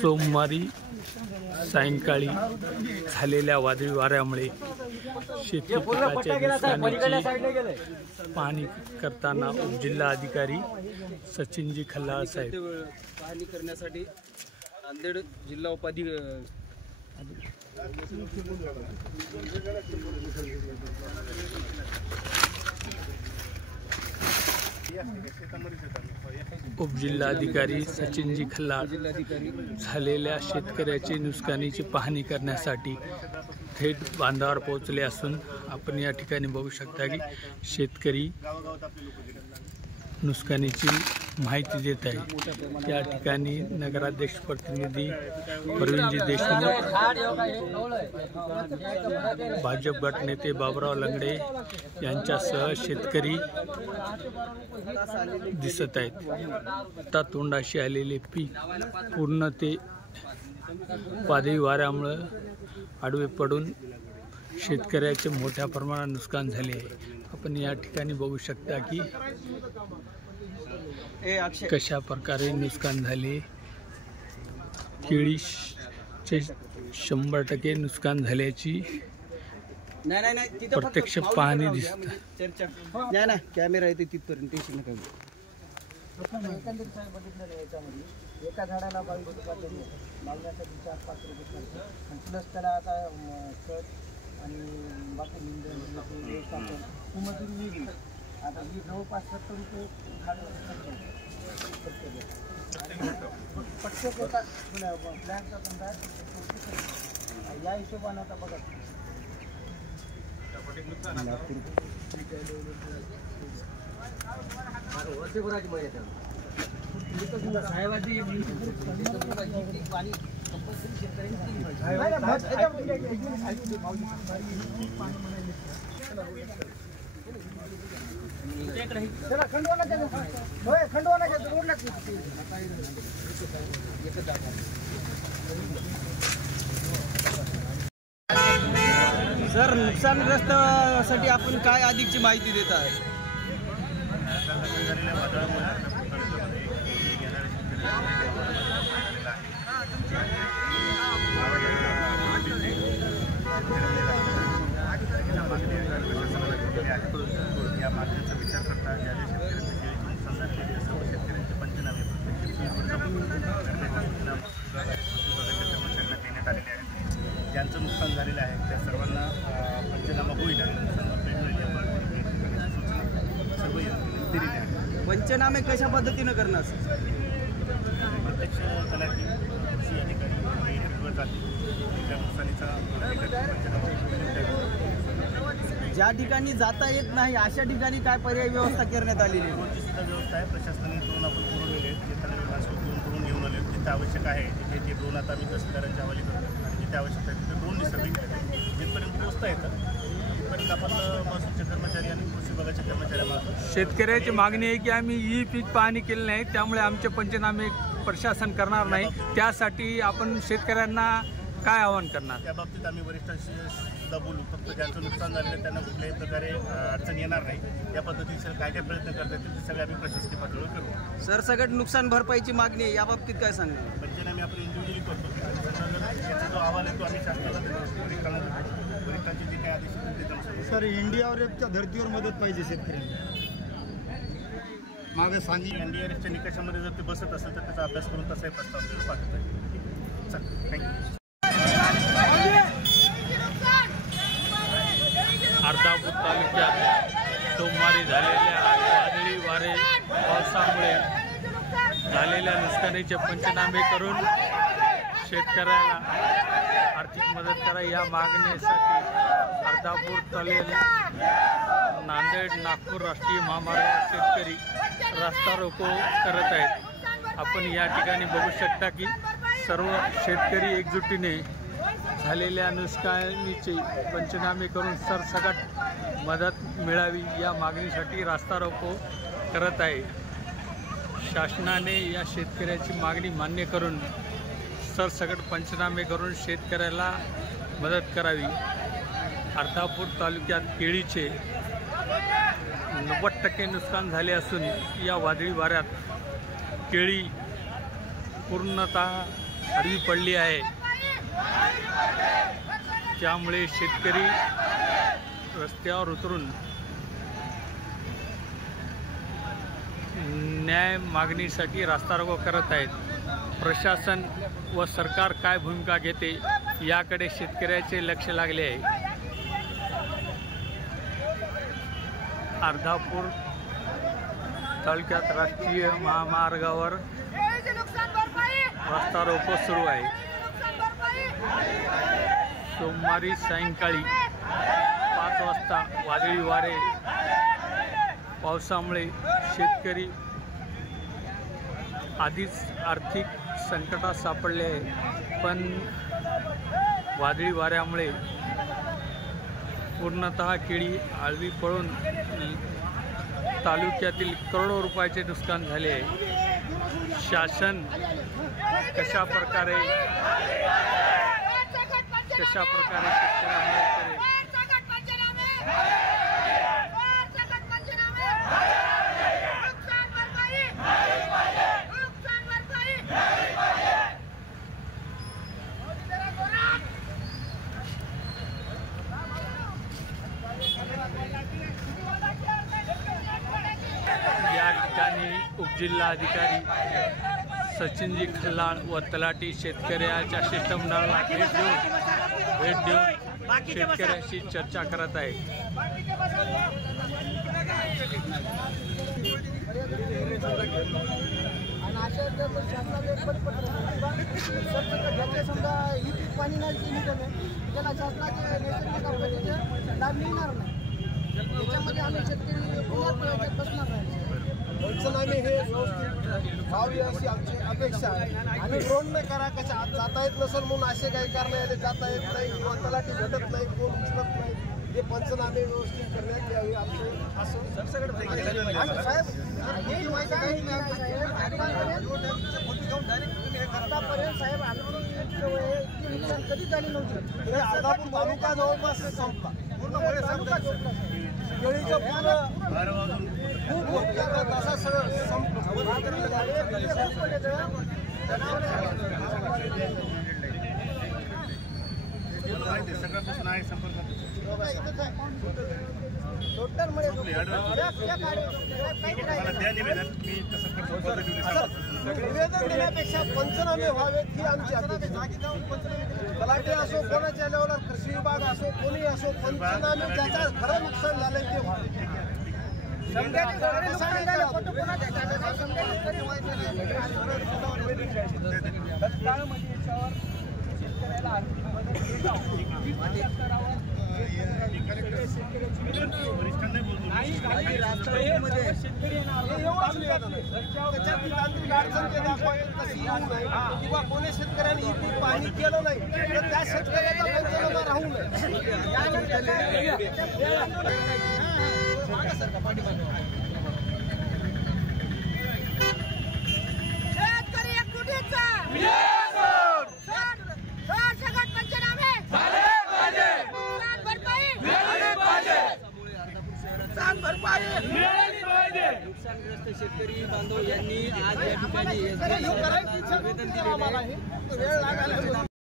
सोमवारी सायंकाळी झालेल्या वादळी वाऱ्यामुळे शेती पिकाच्या नुकसानीची पाहणी करताना उपजिल्हा अधिकारी सचिनजी खल्लाळ साहेब पाहणी करण्यासाठी नांदेड जिल्हा उपाधिकारी उपजिल्हाधिकारी सचिनजी खल्लाळ झालेल्या शेतकऱ्याची नुकसानीची पाहणी करण्यासाठी थेट बांधावर पोहोचले असून आपण या ठिकाणी बघू शकता की शेतकरी नुकसानीची माहिती देत आहे। या ठिकाणी नगराध्यक्ष प्रतिनिधी प्रवीणजी देशमुख, भाजप गट नेते बाबुराव लंगडे यांच्यासह शेतकरी दिसत आहेत। आता तोंडाशी आलेले पीक पूर्ण ते वादळी वाऱ्यामुळे आडवे पडून शेतकऱ्याचे मोठ्या प्रमाणात नुकसान झाले आहे। आपण या ठिकाणी बघू शकता की कशा प्रकारे नुकसान झाले। केळीचे 100% नुकसान झाल्याची प्रत्यक्ष पाहणी दिसते। नाही ना कॅमेरा येते तिथपर्यंत टेन्शन नका घेऊ। एका झाडाला 22 रुपये लावण्यासाठी 4-5 रुपये खर्च प्लस त्याला आता खत आणि बाकी व्यवस्थापन किंमत वेगळी। आता ही जवळपास 70 रुपये प्रत्येक एका प्लॅनचा समजा या हिशोबाने आता बघा साहेबाची पाणी कंपल्सरी शेतकऱ्यांनी सर नुकसानग्रस्तासाठी आपण काय अधिकची माहिती देत आहे? या मागणीचा विचार करता ज्या शेतकऱ्यांचे नुकसान झालेले सर्व शेतकऱ्यांचे पंचनामे कर्मचाऱ्यांना देण्यात आलेले आहेत। ज्यांचं नुकसान झालेलं आहे त्या सर्वांना पंचनामा होईल आणि सर्व दिलेले आहे। पंचनामे कशा पद्धतीनं करणार? प्रत्यक्ष तलाठी, कृषी अधिकारी फील्डवर जातील त्या नुकसानीचा ज्या ठिकाणी जाता येत नाही अशा ठिकाणी काय पर्याय व्यवस्था करण्यात आलेली आहे? ड्रोनची सुद्धा व्यवस्था आहे। प्रशासनाने ड्रोन आपण पुरवलेले आहेत। येताना ड्रोन घेऊन आले जिथे आवश्यक आहे तिथे ते ड्रोन आता आम्ही तहसीलदारांच्या हवाली करतो आणि जिथे आवश्यक आहे तिथे ड्रोनने सर्वे केले। जिथपर्यंत पोहोचता येतं तिथपर्यंत आपण महसूलचे कर्मचारी आणि कृषी विभागाच्या कर्मचाऱ्यांना शेतकऱ्याची मागणी आहे की आम्ही ही पीक पाहणी केली नाही त्यामुळे आमचे पंचनामे प्रशासन करणार नाही। त्यासाठी आपण शेतकऱ्यांना काय आवाहन करणार? त्या बाबतीत आम्ही वरिष्ठांशी सुद्धा बोलू। फक्त ज्यांचं नुकसान झालेलं त्यांना कुठल्याही प्रकारे अडचण येणार नाही या पद्धतीने काय काय प्रयत्न करता येतील ते सगळे आम्ही प्रशासकीय पातळीवर करू। सर सगळ्यात नुकसान भरपाईची मागणी आहे याबाबतीत काय सांगणार? पंचनामे आपण इंडिव्हिज्युअली करतो। याचा जो अहवाल आहे तो आम्ही शासनाला देतो, वरिष्ठांचे जे काही आदेश देतो। सर NDRFच्या धर्तीवर मदत पाहिजे शेतकऱ्यांना मागे सांगितलं। NDRFच्या निकषामध्ये जर ते बसत असेल तर त्याचा अभ्यास करून तसाही प्रस्ताव आपल्याला पाठवता येईल। चल थँक्यू। अर्धापूर तालुक्यात सोमवारी झालेल्या वादळी वारे पावसामुळे झालेल्या नुकसानीचे पंचनामे करून शेतकऱ्याला आर्थिक मदत करा या मागणीसाठी अर्धापूर तलेल नांदेड नागपूर राष्ट्रीय महामार्गावर शेतकरी रस्ता रोको करत आहेत। आपण या ठिकाणी बघू शकता की सर्व शेतकरी एकजुटीने झालेल्या नुकसानीचे पंचनामे करून सरसकट मदत मिळावी या मागणीसाठी रास्ता रोको करत आहे। शासनाने या शेतकऱ्याची मागणी मान्य करून सरसकट पंचनामे करून शेतकऱ्याला मदत करावी। अर्धापूर तालुक्यात केळीचे 90% नुकसान झाले असून या वादळी वाऱ्यात केळी पूर्णतः आडवी पडली आहे, त्यामुळे शेतकरी रस्त्यावर उतरून न्याय मागणीसाठी रास्ता रोको करत आहेत. प्रशासन व सरकार काय भूमिका घेते याकडे शेतकऱ्याचे लक्ष लागले आहे. अर्धापूर तालुक्यात राष्ट्रीय महामार्गावर रस्ता रोको सुरू आहे. सोमवारी सायंकाळी 5 वाजता वादळी वारे पावसामुळे शेतकरी आधीच आर्थिक संकटात सापडले आहे, पण वादळी वाऱ्यामुळे पूर्णतः केळी आळवी पडून तालुक्यातील करोडो रुपयाचे नुकसान झाले आहे. शासन कशा प्रकारे शेतकऱ्यांना मदत करेल? या ठिकाणी उपजिल्हाधिकारी सचिनजी खल्लाळ व तलाठी शेतकऱ्याच्या शिष्टमंडळाला भेट देऊन शेतकऱ्याशी चर्चा करत आहेत. आणि अशा शासनाचे समजा ही पीक पाणी नाही केली तर त्याला शासनाचे नैसर्गिक आपत्तीचे लाभ मिळणार नाही. त्याच्यामध्ये आम्ही शेतकरी पुण्यात बसणार नाही. पंचनामे हे व्हावी अशी आमची अपेक्षा आहे. आणि ड्रोन न करा कशा जाता येत नसेल म्हणून असे काही कारण आले जाता येत नाही किंवा तलाठी भेटत नाही, कोण उचलत नाही. हे पंचनामे व्यवस्थित करण्यात यावे आमचं असं साहेब आतापर्यंत साहेब नुकसान कधी झाली नव्हती. अर्धापूर तालुका जवळपास संपला, पूर्ण केळीचं खूप तसा सगळं सगळ्यापासून आहे संपर्कात टोटल मध्ये निवेदन मी तसं निवेदन देण्यापेक्षा पंचनामे व्हावेत ही आमची अपेक्षा. तलाठी असो, कोणाच्या लेवलला कृषी विभाग असो, कोणी असो, पंचनामे ज्याच्या खरं नुकसान झालंय ते व्हावे. किंवा कोणी शेतकऱ्यांनी ही पीक पाहणी केलं नाही तर त्या शेतकऱ्याचा पंचनामा राहू नये. शेतकरी एकजुटीचा सरसकट पंचनामे नुकसान भरपाई नुकसानग्रस्त शेतकरी बांधव यांनी आज या ठिकाणी निवेदन दिलेले आहे.